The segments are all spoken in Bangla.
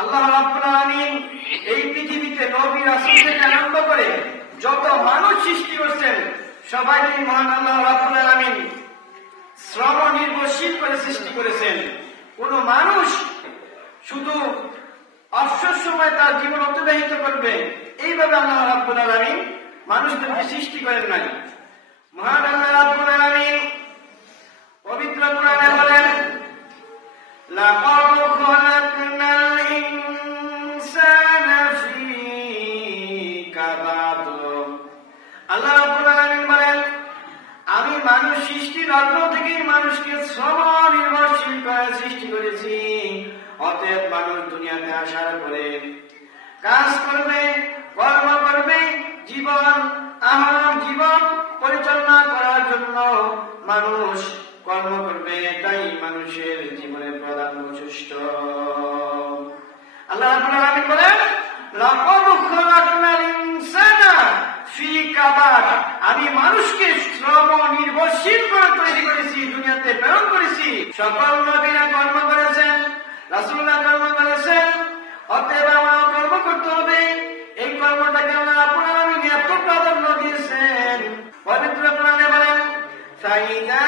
আল্লাহ রাব্বুল আলামিন এই পৃথিবীতে নবী রাসূল থেকে আরম্ভ করে যত মানুষ সৃষ্টি করেছেন সবাইকে মহান আল্লাহ রাব্বুল আলামিন শ্রম নির্ভরশীল করে সৃষ্টি করেছেন। কোন মানুষ শুধু অবসর সময় তার জীবন অতিবাহিত করবে এইভাবে আল্লাহ রাব্বুল আলামিন মানুষদেরকে সৃষ্টি করেন নাই। মহান আল্লাহ রাব্বুল আলামিন পবিত্র কোরআনে বলেন, লাকাদ খালাকনাল ইনসানা ফি কাবাদ। আল্লাহ রাব্বুল আলামিন বলেন, আমি মানুষ সৃষ্টি লগ্ন থেকেই মানুষকে শ্রম নির্ভরশীল করে সৃষ্টি করেছি। অতএব মানুষ দুনিয়াতে আসার পরে কাজ করবে, কর্ম করবে, জীবন পরিচালনা করার জন্য মানুষ কর্ম করবে, এটাই মানুষের জীবনের প্রধান বৈশিষ্ট্য। আল্লাহ রাব্বুল আলামিন বলেন, লাকাদ খালাকনাল ইনসানা ফি কাবাদ। আমি মানুষকে শ্রম নির্ভরশীল করে তৈরি করেছি, দুনিয়াতে প্রেরণ করেছি। সকল নবীরা কর্ম করেছেন, রাসূলরা কর্ম করেছেন, অতএব আমারও কর্ম করতে হবে। এই কর্মটাকে আল্লাহ রাব্বুল আলামিন এত প্রাধান্য দিয়েছেন। পবিত্র কোরআনে বলেন, ফাইদা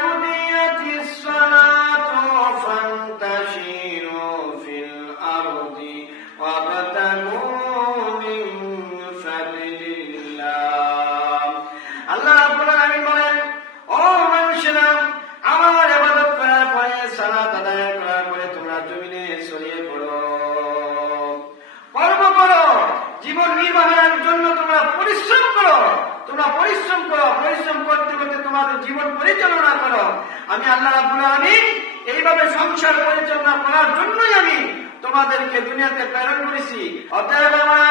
কুদিয়াতিস সালাতু ফান্তাশিরু ফিল আরদি ওয়াবতাগু মিন ফাদলিল্লাহ। আল্লাহ রাব্বুল আলামিন বলেন, ও মানুষেরা, আমার ইবাদত করার পরে, সালাত আদায় করার পরে তোমরা জমিনে ছড়িয়ে পড়ো, কর্ম করো, জীবন নির্বাহের জন্য তোমরা পরিশ্রম করো। পরিশ্রম করতে করতে তোমাদের জীবন পরিচালনা করো। আমি আল্লাহ রাব্বুল আলামিন এইভাবে সংসার পরিচালনা করার জন্যই আমি তোমাদেরকে দুনিয়াতে প্রেরণ করেছি। অতএব আমরা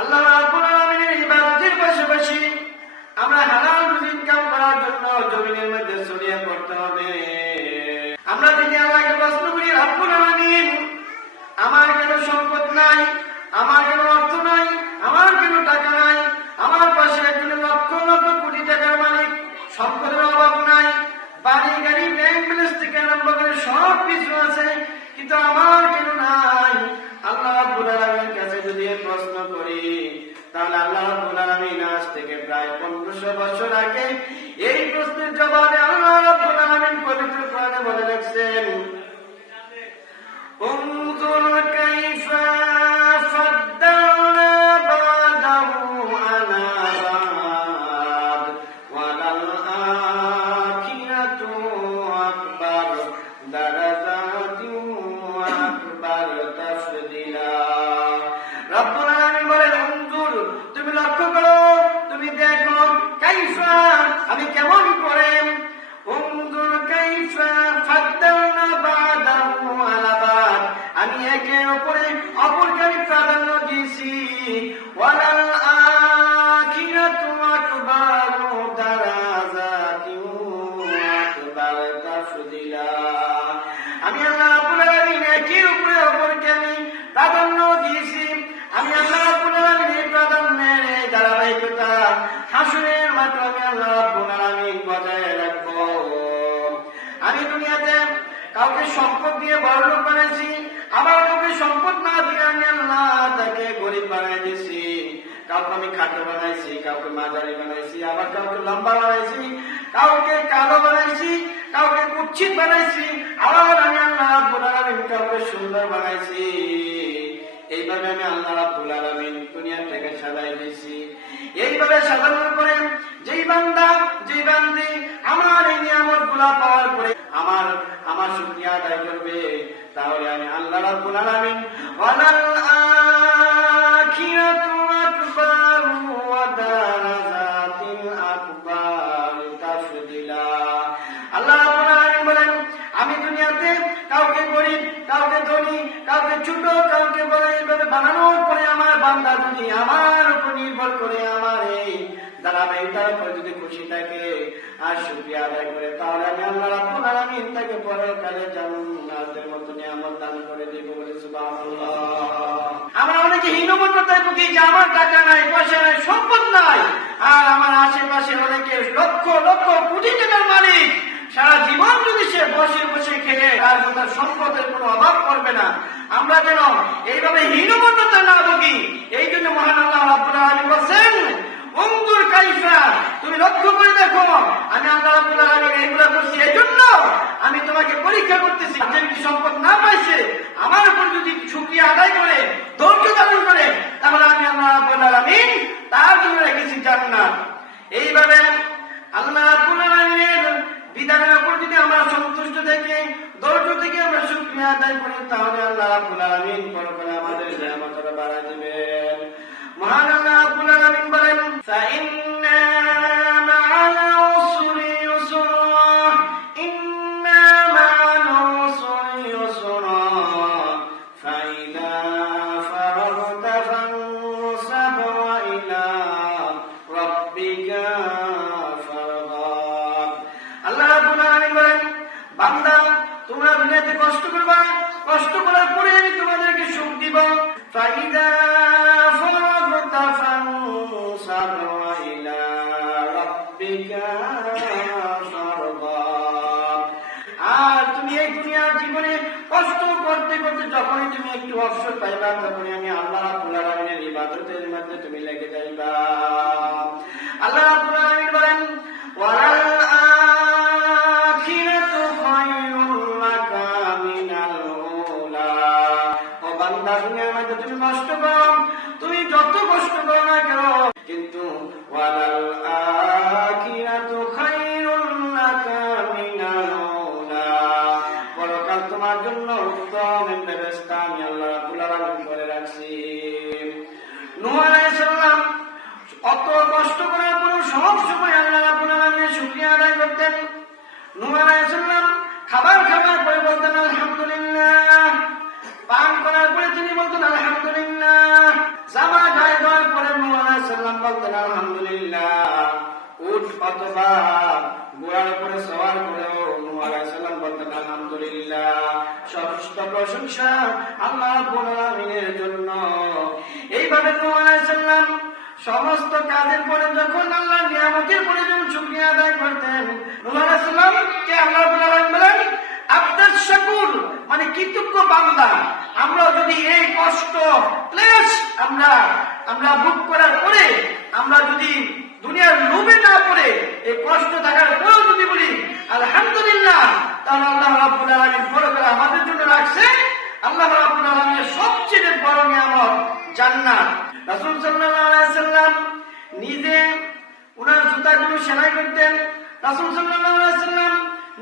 আল্লাহ রাব্বুল আলামিনের ইবাদতের পাশাপাশি আমরা হালাল রুজি ইনকাম করার জন্য জমিনের মধ্যে ছড়িয়ে পড়তে হবে। আমরা যদি আল্লাহকে প্রশ্ন করি, রাব্বুল আলামিন, আমার কেন সম্পদ নাই, আমার কেন অর্থ নাই, আমার কেন টাকা নাই, আমার পাশে একজন লক্ষ লক্ষ কোটি টাকার মালিক, সম্পদের অভাব নাই, বাড়ি গাড়ি ব্যাংক ব্যালেন্স থেকে আরম্ভ করে সব কিছু আছে, কিন্তু আমার কেন নাই? আল্লাহ রাব্বুল আলামিনের কাছে যদি প্রশ্ন করি, তাহলে আল্লাহ রাব্বুল আলামিন আজ থেকে প্রায় 1500 বছর আগে এই প্রশ্নের জবাবে আল্লাহ রাব্বুল আলামিন পবিত্র কোরআনে বলে রাখছেন, উনজুর কাইফা ফাদ্দালনা বাদাহু আলা বাদ ওয়ালাল আখিরাতু আকবার দারাজাতিন ওয়া আকবার তাফদীলা। রাব্বুল আলামিন বলেন, উনজুর, তুমি লক্ষ্য করো, তুমি দেখো, কাইফা, আমি কেমন করে, উনজুর কাইফা ফাদ্দালনা বাদাহু আলা বাদ, আমি একের উপরে অপরকে আমি প্রাধান্য দিয়েছি। ওয়ালাল আখিরাতু আকবারু দারাজাতিন ওয়া আকবার তাফদীলা। আমি আল্লাহ রাব্বুল আলামিন একের উপরে অপরকে আমি প্রাধান্য দিয়েছি। আমি আল্লাহ রাব্বুল আলামিন এই প্রাধান্যের এই ধারাবাহিকতা হাসরের মাঠে আমি আল্লাহ রাব্বুল আলামিন বজায় রাখবো। আমি দুনিয়াতে কাউকে সম্পদ দিয়ে বড়লোক বানাইছি, আবার কাউকে সম্পদ না দিয়ে আমি আল্লাহ তাকে গরিব বানাই দিয়েছি। কাউকে আমি খাটো বানাইছি, কাউকে মাঝারি বানাইছি, আবার কাউকে লম্বা বানাইছি, কাউকে কালো বানাইছি, কাউকে কুৎসিত বানাইছি, আবার আমি আল্লাহ রাব্বুল আলামিন কাউকে সুন্দর বানাইছি। এইভাবে আমি আল্লাহ রাব্বুল আলামিন দুনিয়া থেকে সাজাই দিয়েছি। এইভাবে সাজানোর পরে যেই বান্দা, যেই বান্দি আমার এই নিয়ামতগুলো পাওয়ার পরে আমার শুকরিয়া আদায় করবে, তাহলে আমি আল্লাহ রাব্বুল আলামিন ওয়ালাল আখিরাতু আকবার ওয়া দারাজাতিন আকবার তাফদীলা। আল্লাহ রাব্বুল আলামিন বলেন, আমি দুনিয়াতে কাউকে গরিব, কাউকে ধনী, কাউকে ছোট, কাউকে বড় এইভাবে বানানোর পরে আমার বান্দা যদি আমার উপর নির্ভর করে, আমার এই ধারাবাহিকতার উপর যদি খুশি থাকে আর শুকরিয়া আদায় করে, তাহলে আমি আল্লাহ রাব্বুল আলামিন তাকে পরকালে জান্নাতের মতো নিয়ামত দান করে দিব। বলে সুবহানাল্লাহ। আমরা অনেকে হীনমন্যতায় ভুগি যে আমার টাকা নাই, পয়সা নাই, সম্পদ নাই, আর আমার আশেপাশে অনেকে লক্ষ লক্ষ কোটি টাকার মালিক, সারা জীবন যদি সে বসে বসে খেয়ে তার তার সম্পদের কোনো অভাব করবে না। আমরা যেন এইভাবে হীনমন্যতা না ভুগি, এই জন্য মহান আল্লাহ রাব্বুল আলামিন বলেন, উনজুর কাইফা, তুমি লক্ষ্য করে দেখো আমি আল্লাহ রাব্বুল আলামিন এইগুলা করছি এই জন্য আমি তোমাকে পরীক্ষা করতেছি। যে সম্পদ না পাইছে আমার উপর যদি শুকরিয়া আদায় করে ধৈর্য ধারণ করে, তাহলে আমি আল্লাহ রাব্বুল আলামিন তার জন্য রেখেছি জান্নাত। এইভাবে আল্লাহ রাব্বুল আলামিনের বিধানের উপর যদি আমরা সন্তুষ্ট থেকে ধৈর্য থেকে আমরা শুকরিয়া আদায় করি, তাহলে আল্লাহ রাব্বুল আলামিন পরকালে আমাদের নিয়ামতটা বাড়ায় দিবেন। মহান আল্লাহ রাব্বুল আলামিন বলেন, ফাইন্না মা'আল উসরি ইউসরা, ইন্না মা'আল উসরি ইউসরা, ফাইদা ফারাগতা ফানসাব ওয়া ইলা রাব্বিকা ফারগাব। আল্লাহ রাব্বুল আলামিন বলেন, বান্দা তোমরা দুনিয়াতে কষ্ট করবা, কষ্ট করার পরে আমি তোমাদেরকে সুখ দিব। ফাইদা ফারাগতা ফানসাব ওয়া ইলা রাব্বিকা ফারগাব। আর তুমি এই দুনিয়ার জীবনে কষ্ট করতে করতে যখনই তুমি একটু অবসর পাইবা, তখনই আমি আল্লাহ রাব্বুল আলামিনের ইবাদতের মধ্যে তুমি লেগে যাইবা। আল্লাহ রাব্বুল আলামিন বলেন, ওয়ালাল আখিরাতু খায়রুল লাকা মিনাল উলা। ও বান্দা, দুনিয়ার মধ্যে তুমি কষ্ট করো, তুমি যত কষ্ট করো না কেন, কিন্তু ওয়ালাল আখিরাতু খায়রুল লাকা মিনাল উলা, পরকাল তোমার জন্য উত্তম ব্যবস্থা আমি আল্লাহ রাব্বুল আলামিন করে রাখছি। নূহ আলাইহিস সালাম অত কষ্ট করার পরেও সব সময় আল্লাহ রাব্বুল আলামিনের শুকরিয়া আদায় করতেন। নূহ আলাইহিস সালাম খাবার খাওয়ার পরে বলতেন আলহামদুলিল্লাহ, পান করার পরে তিনি বলতেন আলহামদুলিল্লাহ, জামা গায়ে দেওয়ার পরে নূহ আলাইহিস সালাম বলতেন আলহামদুলিল্লাহ, উট অথবা ঘোড়ার উপরে সওয়ার করেও নূহ আলাইহিস সালাম বলতেন আলহামদুলিল্লাহ। সমস্ত প্রশংসা আল্লাহ রাব্বুল আলামিনের জন্য। এইভাবে নূহ আলাইহিস সালাম সমস্ত কাজের পরে যখন আল্লাহর নিয়ামতের পরে যখন শুকরিয়া আদায় করতেন, নূহ আলাইহিস সালাম কে আল্লাহ রাব্বুল আলামিন বলেন আব্দুশ শাকুর, মানে কৃতজ্ঞ বান্দা। আমরা যদি এই কষ্ট ক্লেশ আমরা ভোগ করার পরে আমরা যদি দুনিয়ার লোভে না পড়ে এই কষ্ট থাকার পরেও যদি বলি আলহামদুলিল্লাহ, তাহলে আল্লাহ রাব্বুল আলামিন পরকালে আমাদের জন্য রাখছে আল্লাহ রাব্বুল আলামিনের সবচেয়ে বড় নিয়ামত জান্নাত। রাসূল সাল্লাল্লাহু আলাইহি সাল্লাম নিজে ওনার জুতাগুলো সেলাই করতেন, রাসূল সাল্লাল্লাহু আলাইহি সাল্লাম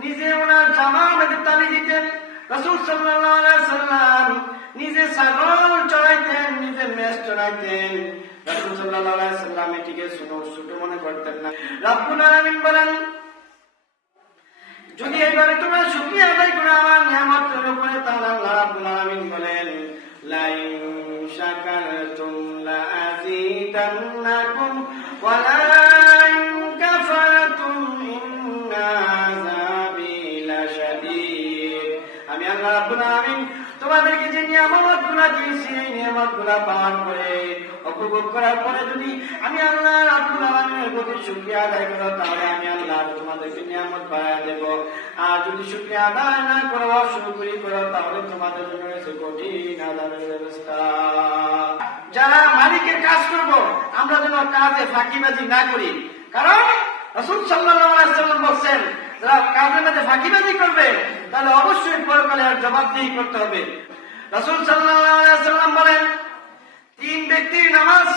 নিজে ওনার জামা মধ্যে তালি দিতেন, রাসূল সাল্লাল্লাহু আলাইহি সাল্লাম নিজে ছাগল চড়াইতেন, নিজে মেষ চড়াইতেন। রাসূল সাল্লাল্লাহু আলাইহি সাল্লাম এটিকে ছোট মনে করতেন না। রাব্বুল আলামিন বলেন, যদি এইভাবে তোমরা শুকরিয়া আদায় করো আমার নিয়ামতের উপরে, তাহলে আল্লাহ রাব্বুল আলামিন বলেন লাইন শাকারতুম লাযীদান্নাকুম ওয়া লাইন কাফারতুম ইন্না আযাবী লাশাদীদ। আমি আল্লাহ রাব্বুল আলামিন তোমাদেরকে যে নিয়ামতগুলো দিয়েছি, এই নিয়ামতগুলো পালন করে উপভোগ করার পরে যদি আমি আল্লাহ রাব্বুল আলামিনের প্রতি শুকরিয়া আদায় করো, তাহলে আমি আল্লাহ তোমাদেরকে নিয়ামত বাড়ায় দেব। আর যদি শুকরিয়া আদায় না করো, অশুকরি করো, তাহলে তোমাদের জন্য রয়েছে কঠিন আযাবের ব্যবস্থা। যারা মালিকের কাজ করব, আমরা যেন কাজে ফাঁকিবাজি না করি, কারণ রাসূল সাল্লাল্লাহু আলাইহি সাল্লাম বলেন যারা কাজের মধ্যে ফাঁকিবাজি করবে তাহলে অবশ্যই পরকালে আর জবাবদিহি করতে হবে। রাসূল সাল্লাল্লাহু আলাইহি সাল্লাম বলেন, তিন ব্যক্তির নামাজ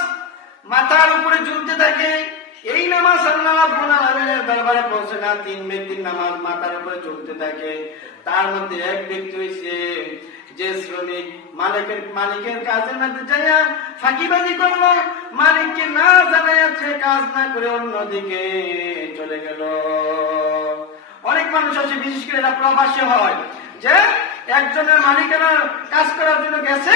মাথার উপরে ঝুলতে থাকে, এই নামাজ আল্লাহ রাব্বুল আলামিনের দরবারে পৌঁছে না। তিন ব্যক্তির নামাজ মাথার উপরে ঝুলতে থাকে, তার মধ্যে এক ব্যক্তি হইছে যে শ্রমিক মালিকের কাজের মধ্যে যাইয়া ফাঁকিবাজি করলো, মালিককে না জানাইয়া সে কাজ না করে অন্যদিকে চলে গেল। অনেক মানুষ আছে, বিশেষ করে এরা প্রবাসী হয়, যে একজনের মালিকের কাজ করার জন্য গেছে,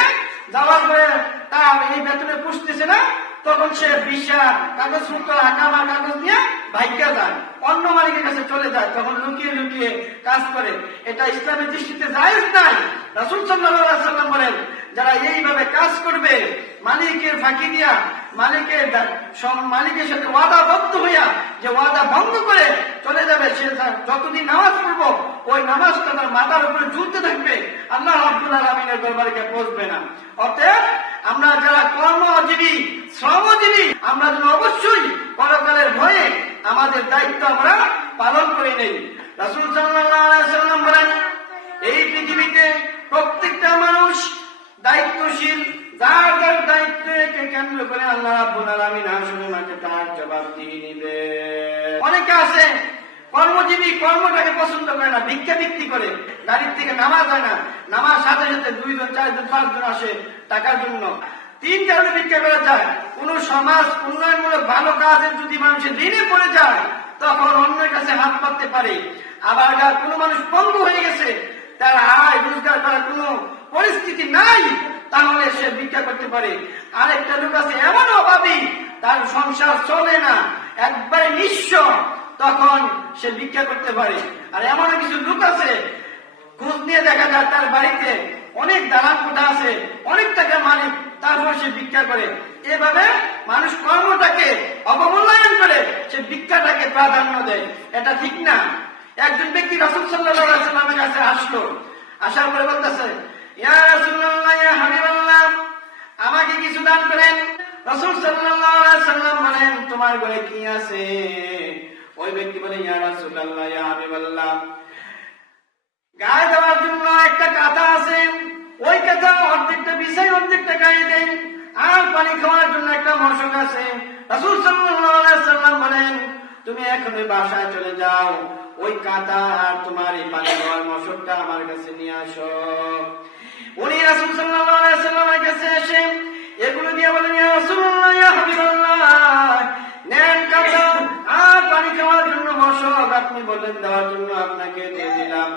যাওয়ার পরে তার এই বেতনে পুষতেছে না, তখন সে ভিসা কাগজপত্র আকামা কাগজ নিয়ে ভাগ্যা যায়, অন্য মালিকের কাছে চলে যায়, তখন লুকিয়ে লুকিয়ে কাজ করে। এটা ইসলামের দৃষ্টিতে জায়েজ নাই। রাসূল সাল্লাল্লাহু আলাইহি ওয়াসাল্লাম বলেন, যারা এইভাবে কাজ করবে মালিকের ফাঁকি দিয়া মালিকের সাথে ওয়াদাবদ্ধ হইয়া যে ওয়াদা ভঙ্গ করে চলে যাবে, সে যতদিন নামাজ পড়বো ওই নামাজটা তার মাথার উপরে ঝুলতে থাকবে, আল্লাহ রাব্বুল আলামিনের দরবারে পৌঁছবে না। অতএব আমরা যারা কর্মজীবী, শ্রমজীবী, আমরা যেন অবশ্যই পরকালের ভয়ে আমাদের দায়িত্ব আমরা পালন করে নেই। রাসূল সাল্লাল্লাহু আলাইহি ওয়াসাল্লাম বলেন, এই পৃথিবীতে প্রত্যেকটা মানুষ দায়িত্বশীল, যার যার দায়িত্বকে কেন্দ্র করে আল্লাহ রাব্বুল আলামিন হাসরের মাঠে তার জবাবদিহি নিবে। অনেকে আছে কর্মজীবী, কর্মটাকে পছন্দ করে না, ভিক্ষা বিক্রি করে, গাড়ির থেকে নামাজ হয় না, নামাজ সাথে সাথে 2 জন 4 জন 5 জন আসে টাকার জন্য, 3 কারণে ভিক্ষা করে যায়। কোন সমাজ উন্নয়নমূলক ভালো কাজে যদি মানুষের ঋণে পড়ে যায় তখন অন্যের কাছে হাত পাততে পারে। আবার কোনো মানুষ পঙ্গু হয়ে গেছে, তার আয় রোজগার করার কোনো পরিস্থিতি নাই, তাহলে সে ভিক্ষা করতে পারে। আরেকটা লোক আছে এমন অভাবী, তার সংসার চলে না, একবারে নিঃস্ব, তখন সে ভিক্ষা করতে পারে। আর এমন কিছু লোক আছে খোঁজ নিয়ে দেখা যায় তার বাড়িতে অনেক দালান কোঠা আছে, অনেক টাকার মালিক, তারপর সে ভিক্ষা করে। এভাবে মানুষ কর্মটাকে অবমূল্যায়ন করে সে ভিক্ষাটাকে প্রাধান্য দেয়, এটা ঠিক না। একজন ব্যক্তি রাসূল সাল্লাল্লাহু আলাইহি ওয়াসাল্লামের কাছে আসলো, আসার পরে বলতেছে, ইয়া রাসূলুল্লাহ, ইয়া হাবিবাল্লাহ, আমাকে কিছু দান করেন। রাসূল সাল্লাল্লাহু আলাইহি ওয়াসাল্লাম বলেন, তোমার ঘরে কি আছে? ওই ব্যক্তি বলে, ইয়া রাসূলুল্লাহ, ইয়া হাবিবাল্লাহ, গায়ে দেওয়ার জন্য একটা কাঁথা আছে, ওই কাঁথা অর্ধেকটা বিছাই অর্ধেকটা গায়ে দেন, আর পানি খাওয়ার জন্য একটা মশক আছে। রাসূল সাল্লাল্লাহু আলাইহি ওয়াসাল্লাম বলেন, তুমি এখনই বাসায় চলে যাও, ওই কাঁথা আর তোমার এই পানি খাওয়ার মশকটা আমার কাছে নিয়ে আসো। উনি রাসূল সাল্লাল্লাহু আলাইহি ওয়াসাল্লামের কাছে এসে এগুলো দিয়ে বলেন, ইয়া রাসূলুল্লাহ, ইয়া হাবিবাল্লাহ, নেন কাঁথা আর পানি খাওয়ার জন্য মশক, আপনি বললেন দেওয়ার জন্য, আপনাকে দিয়ে দিলাম।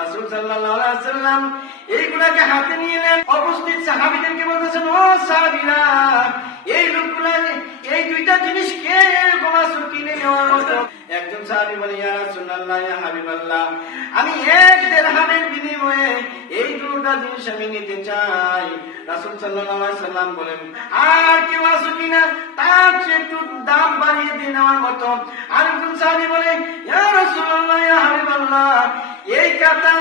রাসূল সাল্লাল্লাহু আলাইহি ওয়াসাল্লাম এইগুলাকে হাতে নিয়ে নেন, উপস্থিত সাহাবীদেরকে বলতেছেন, ও সাহাবীরা, এই লোকগুলা এই দুইটা জিনিস কে গোমাসু কিনে নেওয়ার মতো? একজন সাহাবী বলে, ইয়া রাসূলুল্লাহ, ইয়া হাবিবাল্লাহ, আমি 1 দিরহামের বিনিময়ে এই দুটো জিনিস আমি নিতে চাই। রাসূল সাল্লাল্লাহু আলাইহি ওয়াসাল্লাম বলেন, আর কেউ আছে কিনা তার চেয়ে একটু দাম বাড়িয়ে দিয়ে নেওয়ার মতো? আরেকজন সাহাবী বলে, ইয়া রাসূলুল্লাহ, ইয়া হাবিবাল্লাহ, এই কাঁথা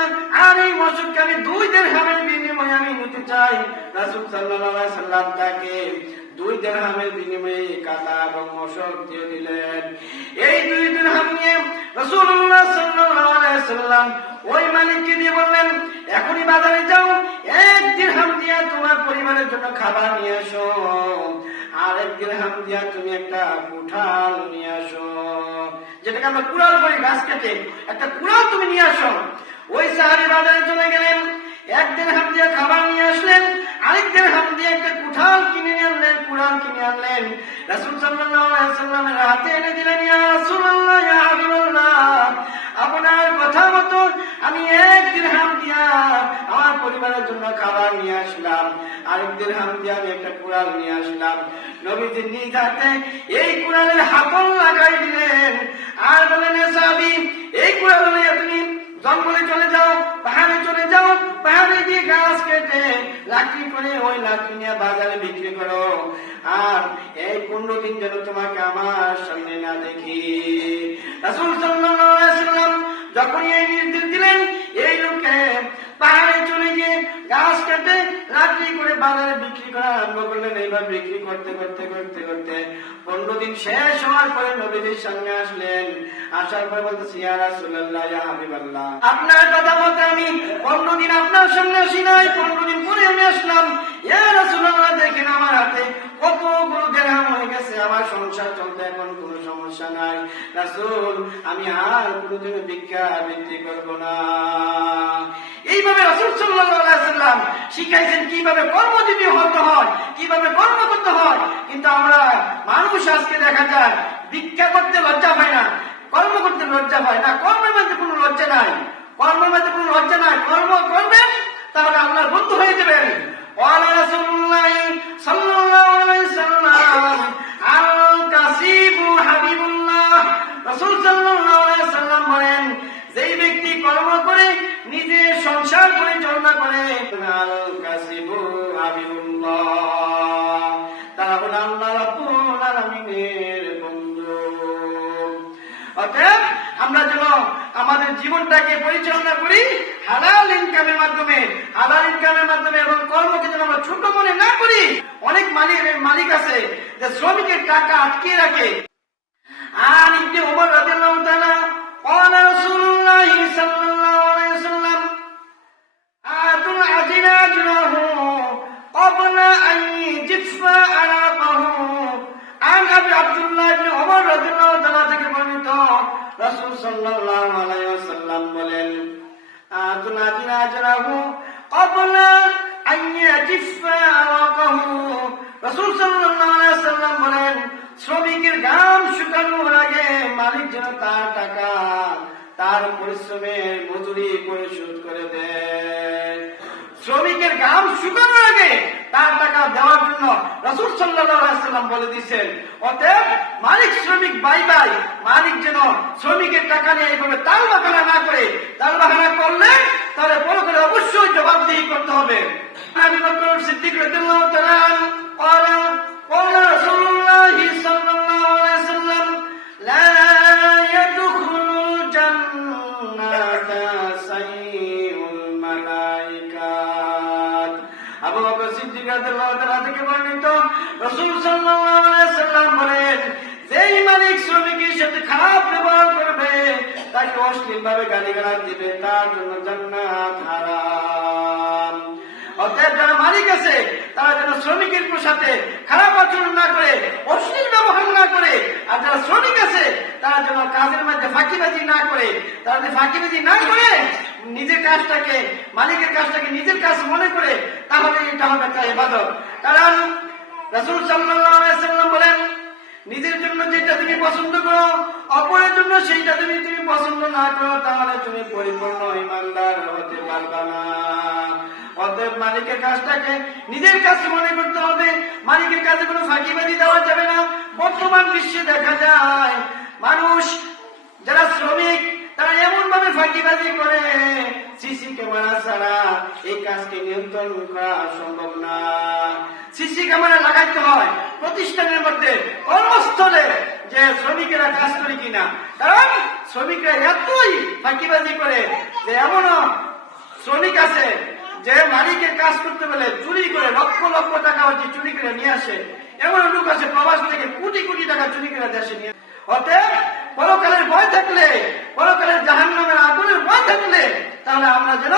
আর এই মশককে আমি 2 দিরহামের বিনিময়ে আমি নিতে চাই। রাসূল সাল্লাল্লাহু আলাইহি ওয়াসাল্লাম তাকে 2 দিরহামের বিনিময়ে কাঁথা এবং মশক দিয়ে দিলেন। এই 2 দিরহাম নিয়ে রাসূলুল্লাহ সাল্লাল্লাহু আলাইহি ওয়াসাল্লাম ওই মালিককে দিয়ে বললেন, এখনই বাজারে যাও, 1 দিরহাম দিয়ে তোমার পরিবারের জন্য খাবার নিয়ে এসো, আর 1 দিরহাম দিয়ে তুমি একটা কুঠাল নিয়ে আসো, যেটাকে আমরা কুড়াল বলি, গাছ কেটে একটা কুড়াল তুমি নিয়ে আসো। ওই সাহাবী বাজারে চলে গেলেন, 1 দিরহাম দিয়ে খাবার নিয়ে আসলেন, আরেক দিরহাম দিয়ে একটা কুঠাল কিনে আনলেন, কুড়াল কিনে আনলেন। রাসূল সাল্লাল্লাহু আলাইহি ওয়াসাল্লামের হাতে এনে দিলেন, ইয়া রাসূলুল্লাহ, ইয়া হাবিবাল্লাহ, আপনার কথা মতো আমি 1 দিরহাম দিয়া আমার পরিবারের জন্য খাবার নিয়ে আসলাম, আরেক দিরহাম দিয়ে আমি একটা কুড়াল নিয়ে আসলাম। নবীজি নিজ হাতে এই কুড়ালের হাতল লাগাই দিলেন, আর বলেন, এ সাহাবী, এই কুড়াল নিয়ে তুমি জঙ্গলে চলে যাও, পাহাড়ে চলে যাও, পাহাড়ে গিয়ে গাছ কেটে লাকড়ি করে ওই লাকড়ি নিয়ে বাজারে বিক্রি করো, আর এই 15 দিন যেন তোমাকে আমার সামনে না দেখি। রাসূল সাল্লাল্লাহু আলাইহি ওয়াসাল্লাম যখন এই নির্দেশ দিলেন, এই লোককে পাহাড়ে চলে গিয়ে গাছ কেটে লাকড়ি করে বাজারে বিক্রি করা আরম্ভ করলেন। এইবার বিক্রি করতে করতে করতে করতে 15 দিন শেষ হওয়ার পরে নবীজির সামনে আসলেন। আসার পরে বলতেছি, ইয়া রাসূলুল্লাহ, ইয়া হাবিবাল্লাহ, আপনার কথা মতো আমি 15 দিন আপনার সামনে আসি নাই, 15 দিন পরে আমি আসলাম। ইয়া রাসূলুল্লাহ, দেখেন আমার হাতে কতগুলো দিরহাম হয়ে গেছে, আমার সংসার চলতে এখন কোনো সমস্যা নাই। রাসূল, আমি আর কোনোদিন ভিক্ষা বৃত্তি করব না। এইভাবে রাসূল সাল্লাল্লাহু আলাইহি ওয়াসাল্লাম শিখাইছেন কিভাবে কর্মজীবী হতে হয়, কিভাবে কর্ম করতে হয়। কিন্তু আমরা মানুষ আজকে দেখা যায় ভিক্ষা করতে লজ্জা পায় না, কর্ম করতে লজ্জা পায় না। কর্মের মধ্যে কোনো লজ্জা নাই, কর্মের মধ্যে কোনো লজ্জা নাই। কর্ম করবেন তাহলে আল্লাহর বন্ধু হয়ে যাবেন। ওয়ালা রাসূলুল্লাহ সাল্লাল্লাহু আলাইহি ওয়াসাল্লাম, আল কাসিবু হাবিবুল্লাহ। রাসূল সাল্লাল্লাহু আলাইহি ওয়াসাল্লাম বলেন, যেই ব্যক্তি কর্ম করে নিজের সংসার পরিচালনা করে, আল কাসিবু হাবিবুল্লাহ, তারা হলো আল্লাহ আমাদের জীবনটাকে পরিচালনা করি হালাল ইনকামের মাধ্যমে, হালাল ইনকামের মাধ্যমে, এবং কর্মকে যেন আমরা ছোট মনে না করি। অনেক মালিক আছে যে শ্রমিকের টাকা আটকে রাখে। আর ইবনে ওমর রাদিয়াল্লাহু তাআলা قال رسول الله صلى الله عليه وسلم آتوا العجل أجره قبل أن يجف عرقه। عن أبي عبد الله بن عمر رضي الله تعالى থেকে বর্ণিত, রাসূল সাল্লাল্লাহু আলাইহি ওয়াসাল্লাম বলেন, আতুল আজিল আজরাহু ক্বাবলা আন ইয়াজিফা আরাকাহু। রাসূল সাল্লাল্লাহু আলাইহি ওয়াসাল্লাম বলেন, শ্রমিকের ঘাম শুকানোর আগে মালিক যেন তার টাকা, তার পরিশ্রমের মজুরি পরিশোধ করে দেয়। শ্রমিকের ঘাম শুকানোর আগে তার টাকা দেওয়ার জন্য রাসূল সাল্লাল্লাহু আলাইহি ওয়াসাল্লাম বলে দিয়েছেন। অতএব মালিক শ্রমিক বাই বাই, মালিক যেন শ্রমিকের টাকা নিয়ে এইভাবে তালবাহানা না করে, তালবাহানা করলে তাহলে বড় করে অবশ্যই জবাবদিহি করতে হবে। আবু বকর সিদ্দিক রাদিয়াল্লাহু তাআলা قال قال رسول الله صلى الله عليه وسلم لا يدخل الجنة سيء الملائكة। আবু বকর সিদ্দিক রাদিয়াল্লাহু তাআলা থেকে বর্ণিত, রাসূল সাল্লাল্লাহু আলাইহি ওয়াসাল্লাম বলেন, যেই মালিক শ্রমিকের সাথে খারাপ ব্যবহার করবে, তাকে অশ্লীলভাবে গালিগালাজ দিবে, তার জন্য জান্নাত হারাম। অতএব যারা মালিক আছে তারা যেন শ্রমিকের সাথে খারাপ আচরণ না করে, অশ্লীল ব্যবহার না করে। আর যারা শ্রমিক আছে তারা যেন কাজের মধ্যে ফাঁকিবাজি না করে। তারা যদি ফাঁকিবাজি না করে নিজের কাজটাকে, মালিকের কাজটাকে নিজের কাজ মনে করে, তাহলে এটা হবে একটা ইবাদত। কারণ রাসূল সাল্লাল্লাহু আলাইহি ওয়াসাল্লাম বলেন, নিজের জন্য যেটা তুমি পছন্দ করো, অপরের জন্য সেইটা তুমি পছন্দ না করো, তাহলে তুমি পরিপূর্ণ ঈমানদার হতে পারবে না। অতএব মালিকের কাজটাকে নিজের কাছে মনে করতে হবে, মালিকের কাছে কোনো ফাঁকিবাজি দেওয়া যাবে না। বর্তমান বিশ্বে দেখা যায় মানুষ যারা শ্রমিক তারা এমন ভাবে ফাঁকিবাজি করে, সিসি ক্যামেরা ছাড়া এই কাজকে নিয়ন্ত্রণ করা সম্ভব না। সিসি ক্যামেরা লাগাইতে হয় প্রতিষ্ঠানের মধ্যে, কর্মস্থলে, যে শ্রমিকেরা কাজ করে কিনা। কারণ শ্রমিকরা এতই ফাঁকিবাজি করে যে এমনও শ্রমিক আছে যে মালিকের কাজ করতে বলে চুরি করে লক্ষ লক্ষ টাকা চুরি করে নিয়ে আসে। এমন লোক আছে প্রবাস থেকে কোটি কোটি টাকা চুরি করে দেশে নিয়ে। অতএব পরকালের ভয় থাকলে, পরকালের জাহান্নামের আগুনের ভয় থাকলে, তাহলে আমরা যেন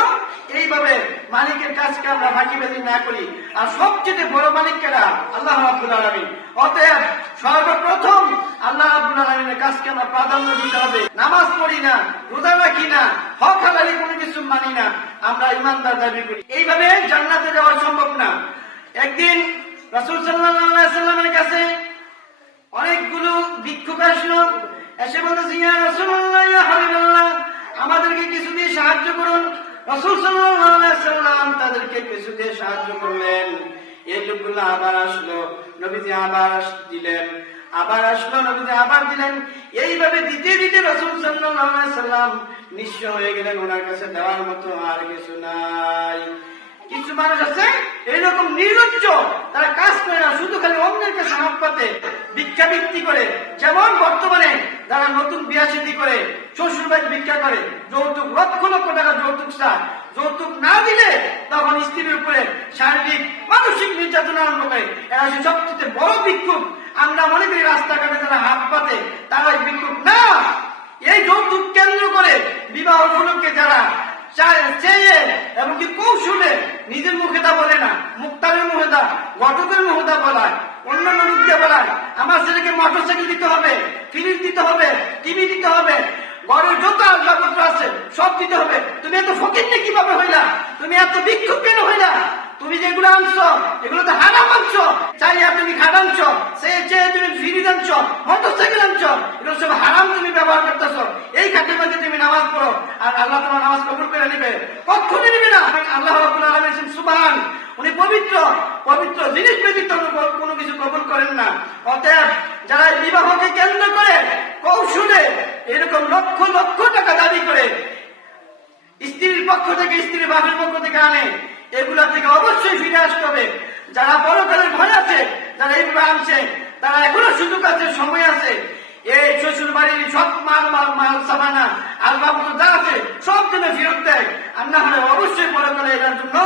এইভাবে মালিকের কাজকে আমরা ফাঁকিবাজি না করি। আর সবচেয়ে বড় মালিক কারা? আল্লাহ রাব্বুল আলামিন। অতএব সর্বপ্রথম আল্লাহ রাব্বুল আলামিনের কাজকে আমরা প্রাধান্য দিতে হবে। নামাজ পড়ি না, রোজা রাখি না, হক হালালি কোনো কিছু মানি না, আমরা ইমানদার দাবি করি, এইভাবে জান্নাতে যাওয়া সম্ভব না। একদিন রাসূল সাল্লাল্লাহু আলাইহি ওয়াসাল্লামের কাছে অনেকগুলো ভিক্ষুক আসলো, এসে বলতেছে, ইয়া রাসূলুল্লাহ, ইয়া হাবিবাল্লাহ, আমাদেরকে কিছু দিয়ে সাহায্য করুন। রাসূল সাল্লাল্লাহু আলাইহি ওয়াসাল্লাম তাদেরকে কিছু দিয়ে সাহায্য করলেন। এই লোকগুলো আবার আসলো, নবীজি আবার দিলেন, আবার আসলো, নবীজি আবার দিলেন। এইভাবে দিতে দিতে রাসূল সাল্লাল্লাহু আলাইহি ওয়াসাল্লাম নিঃস্ব হয়ে গেলেন, ওনার কাছে দেওয়ার মতো আর কিছু নাই। কিছু মানুষ আছে এইরকম নির্লজ্জ, তারা কাজ করে না, শুধু খালি অন্যের কাছে হাত পাতে, ভিক্ষাবৃত্তি করে। যেমন বর্তমানে যারা নতুন বিয়া শাদী করে শ্বশুর বাড়ি ভিক্ষা করে, যৌতুক লক্ষ লক্ষ টাকা যৌতুক চায়, যৌতুক না দিলে তখন স্ত্রীর উপরে শারীরিক মানসিক নির্যাতন আরম্ভ করে। এরা সবচেয়ে বড় ভিক্ষুক। আমরা মনে করি রাস্তাঘাটে যারা হাত পাতে তারাই ভিক্ষুক না। এই যৌতুক কেন্দ্র করে বিবাহ উপলক্ষে যারা চেয়ে এমনকি কৌশলে নিজের মুখে তা বলে না, মুক্তারের মুখে তা, ঘটকের মুখে তা বলায়, অন্যান্য লোক দিয়ে বলায়, আমার ছেলেকে মোটরসাইকেল দিতে হবে, ফ্রিজ দিতে হবে, টিভি দিতে হবে, ঘরের যত আসবাবপত্র আছে সব দিতে হবে। তুমি এত ফকির কিভাবে হইলা? তুমি এত ভিক্ষুক কেন হইলা? তুমি যেগুলো আনছো এগুলো তো হারাম আনছো, চাইয়া তুমি খাট আনছো, সে চেয়ে তুমি ফ্রিজ আনছো, মোটরসাইকেল আনছো, এগুলো সব হারাম তুমি ব্যবহার করতেছো। এই খাটের মধ্যে তুমি নামাজ পড়ো আর আল্লাহ তোমার নামাজ কবুল করে নিবে? কখনো নিবে না। আল্লাহ রাব্বুল আলামিন সুবহান, উনি পবিত্র, পবিত্র জিনিস ব্যতীত কোনো কিছু কবুল করেন না। অতএব যারা বিবাহকে কেন্দ্র করে কৌশলে এরকম লক্ষ লক্ষ টাকা দাবি করে স্ত্রীর পক্ষ থেকে, স্ত্রীর বাপের পক্ষ থেকে আনে, এগুলা থেকে অবশ্যই ফিরে আসতে হবে। যারা পরকালের ভয় আছে, যারা এইভাবে আনছে, তারা এখনো সুযোগ আছে, সময় আছে। এই শ্বশুর বাড়ির সব মাল সামানা আসবাবপত্র যা আছে সব যেন ফেরত দেয়, আর না হলে অবশ্যই পরকালে এটার জন্য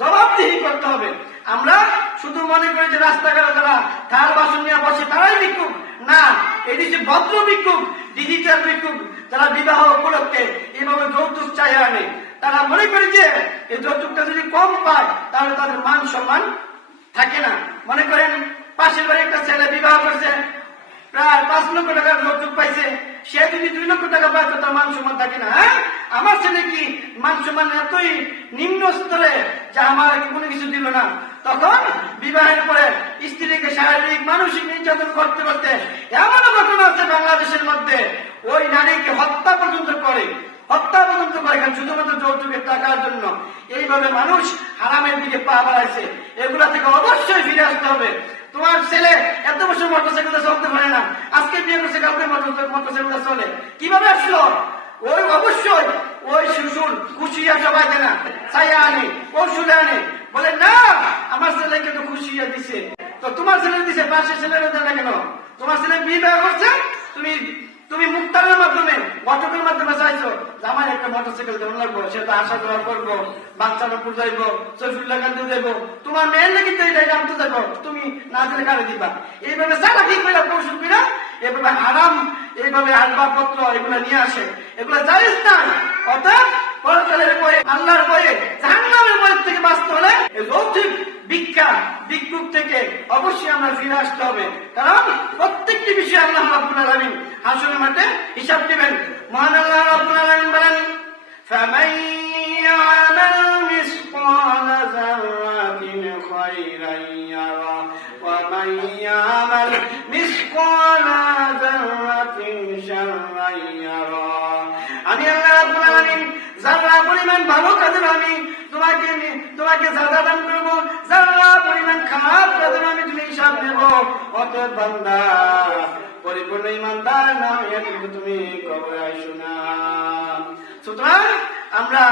জবাবদিহি করতে হবে। আমরা শুধু মনে করি যে রাস্তাঘাটে যারা থাল বাসন নিয়ে বসে তারাই ভিক্ষুক, না, এটি যে ভদ্র ভিক্ষুক, ডিজিটাল ভিক্ষুক, যারা বিবাহ উপলক্ষে এইভাবে যৌতুক চাই আনে, তারা মনে করে যে এই যৌতুকটা যদি কম পায় তাহলে তাদের মান সম্মান থাকে না। মনে করেন পাশের বাড়ি একটা ছেলে বিবাহ করছে, প্রায় 5 লক্ষ টাকার যৌতুক পাইছে, সে যদি 2 লক্ষ টাকা পায় তো তার মান সম্মান থাকে না। হ্যাঁ, আমার ছেলে কি মান সম্মান এতই নিম্ন স্তরে যে আমার কোনো কিছু দিল না। তখন বিবাহের পরে স্ত্রীকে শারীরিক মানসিক নির্যাতন করতে করতে এমন ঘটনা আছে বাংলাদেশের মধ্যে, ওই নারীকে হত্যা পর্যন্ত করে শুধুমাত্র যৌতুকের টাকার জন্য। এইভাবে মানুষ হারামের দিকে পা বাড়াইছে, এগুলা থেকে অবশ্যই ফিরে আসতে হবে। তোমার ছেলে এত বছর মোটরসাইকেলে চলতে পারে না, আজকে বিয়ে করছে, কাউকে মোটরসাইকেলে চলে, কিভাবে আসলো? ওই অবশ্যই ওই শ্বশুর খুশিয়া সবাই দেয় না, ছাইয়া আনে, ওষুধে আনে, বলে না আমার ছেলেকে তো খুশিয়া দিছে, তো তোমার ছেলে দিছে, পাশের ছেলেরও দেয় না কেন? তোমার ছেলে বিয়ে করছে, তুমি মুক্তারের মাধ্যমে ঘটকের মাধ্যমে চাইছো যে আমার একটা মোটরসাইকেল দেওয়া লাগবো, সেটা আশা করা করবো, বাচ্চানপুর যাইবো, সৈফুল্লাহ গান্ধী যাইবো, তোমার মেয়ের লেগে তো এটাই জানতে যাবো, তুমি না দিলে কারে দিবা? এইভাবে সারা ঠিক করে কৌশল কিনা এভাবে হারাম, এইভাবে আসবাবপত্র এগুলো নিয়ে আসে, এগুলো জায়েজ না। অর্থাৎ পরকালের বয়ে, আল্লাহর বয়ে, জাহান্নামের বয়ে থেকে বাঁচতে হলে এই যৌতুক ভিক্ষুক থেকে অবশ্যই আমরা ফিরে আসতে হবে। কারণ প্রত্যেকটি বিষয়ে আল্লাহ রাব্বুল আলামিন হাসরের মাঠে হিসাব দিবেন। মহান আল্লাহ রাব্বুল আলামিন বলেন, ফামান ইয়ামাল মিসকালা যাররাতিন খায়রান ইয়ারা ওয়া মান ইয়ামাল মিসকালা যাররাতিন শাররান ইয়ারা। আমি আল্লাহ রাব্বুল আলামিন যারা পরিমাণ ভালো কাজের আমি তোমাকে সাজা দান করব, যারা পরিমাণ খারাপ কাজের আমি তুমি হিসাব নেব। অতএব বান্দা, পরিপূর্ণ ইমানদার না হইয়া কিন্তু তুমি কবরে আইসো না। সুতরাং আমরা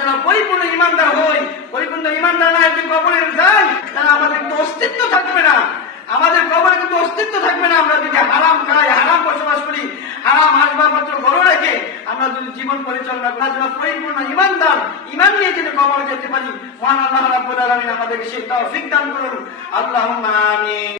যেন পরিপূর্ণ ইমানদার হই। পরিপূর্ণ ইমানদার না যদি কবরে যাই তাহলে আমাদের তো অস্তিত্ব থাকবে না, আমাদের কবরে কিন্তু অস্তিত্ব থাকবে না। আমরা যদি হারাম খাই, হারাম বসবাস করি, হারাম আসবাবপত্র ঘরে রেখে আমরা যদি জীবন পরিচালনা করার জন্য পরিপূর্ণ ইমানদার, ইমান নিয়ে যদি কবরে যেতে পারি, মহান আল্লাহ রাব্বুল আলামিন আমাদেরকে সেই তৌফিক দান করুন। আল্লাহুম্মা আমিন।